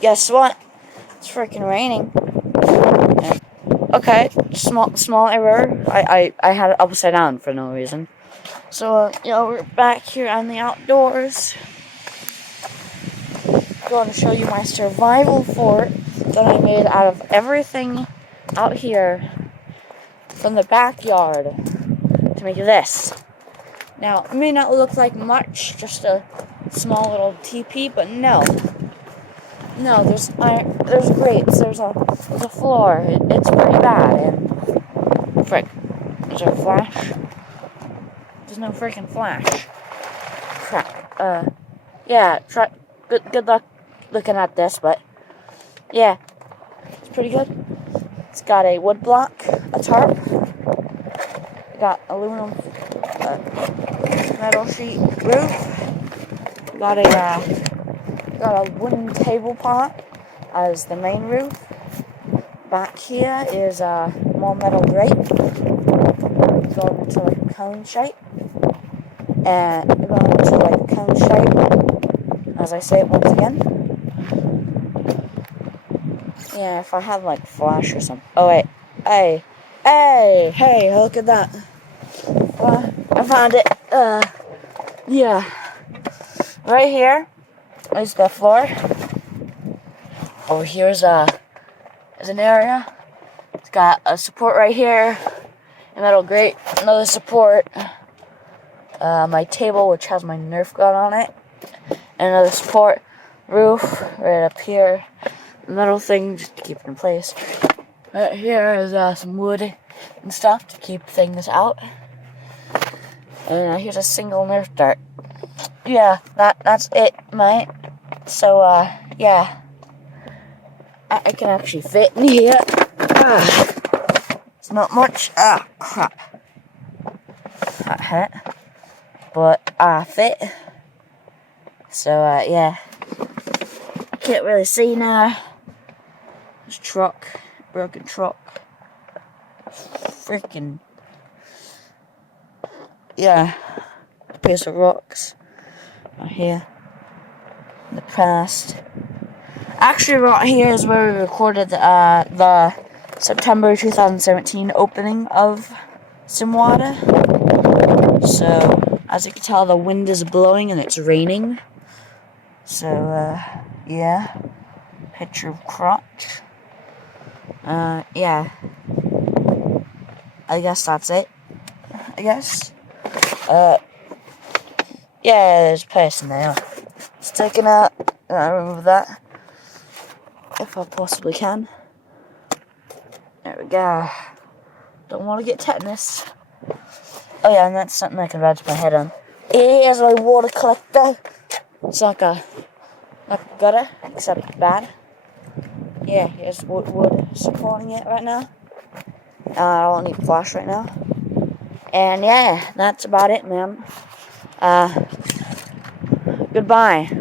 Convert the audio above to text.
guess what? It's freaking raining. And, okay, small error. I had it upside down for no reason. So, we're back here on the outdoors. Going to show you my survival fort that I made out of everything out here from the backyard to make this. Now, it may not look like much, just a small little teepee, but no, there's grates, there's a floor. It's pretty bad. And frick, is there a flash? There's no freaking flash. Crap. Yeah. Good luck looking at this, but yeah, it's pretty good. It's got a wood block, a tarp, got aluminum metal sheet roof, got a wooden table pot as the main roof. Back here is a more metal grate going into like a cone shape, and going into like a cone shape, as I say it once again. Yeah, if I had like flash or something. Oh wait, hey, look at that. I found it. Yeah. Right here is the floor. Over here is an area. It's got a support right here, a metal grate, another support, my table which has my Nerf gun on it, and another support, roof right up here, metal thing just to keep it in place. Right here is some wood and stuff to keep things out. And here's a single Nerf dart. Yeah, that's it, mate. So, yeah. I can actually fit in here. It's not much. Crap. That hurt. But I fit. So, yeah. I can't really see now. This truck. Broken truck. Freaking. Yeah. A piece of rocks. Right here. In the past. Actually, right here is where we recorded the September 2017 opening of Simwada. So, as you can tell, the wind is blowing and it's raining. So, yeah. Picture of crotch. Yeah. I guess that's it. I guess. Yeah, there's a person there. Sticking out. I'll remove that. If I possibly can. There we go. Don't want to get tetanus. Oh yeah, and that's something I can ride my head on. Here's my water collector. It's like a gutter, except bad. Yeah, here's wood supporting it right now. I don't need a flash right now. And yeah, that's about it, man. Goodbye.